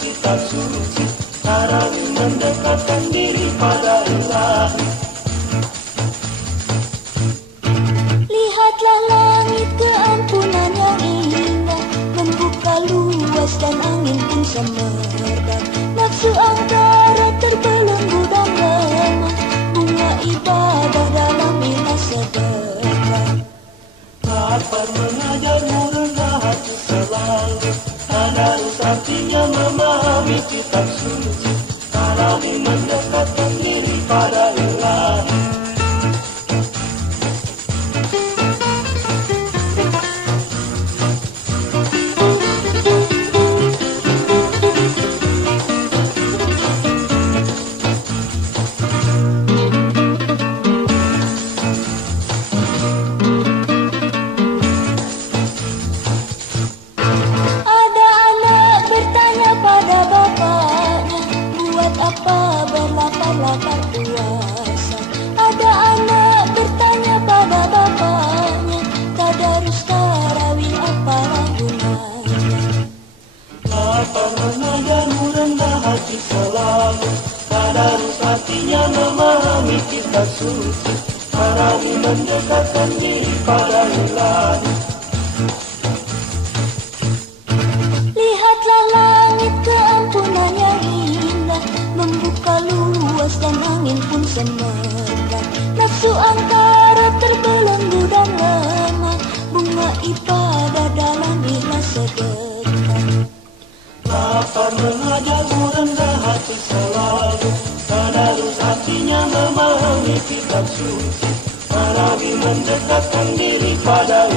kitab suci, Tarawi mendekatkan diri pada Ilahi. Lihatlah langit keampunan yang indah, membuka luas dan angin pun semerbak. Nafsu angkara terbelenggu dan lemah, bunga ibadah dalam ilah sedekah. Lapar mengajarmu rendah hati selalu, tadarus artinya memahami kitab suci, Tarawi mendekatkan diri pada Ilahi. Apa berlapar-lapar puasa? Ada anak bertanya pada bapaknya, tadarus tarawih apalah gunanya? Lapar mengajarmu rendah hati selalu, tadarus artinya memahami kitab suci, Tarawi mendekatkan diri pada Ilahi. Lihatlah langit keampunan yang indah, membuka luas dan angin pun semerbak. Nafsu angkara terbelenggu dan lemah, bunga ibadah dalam ikhlas sedekah. Lapar mengajarmu rendah hati selalu, tadarus artinya memahami kitab suci, Tarawi mendekatkan diri pada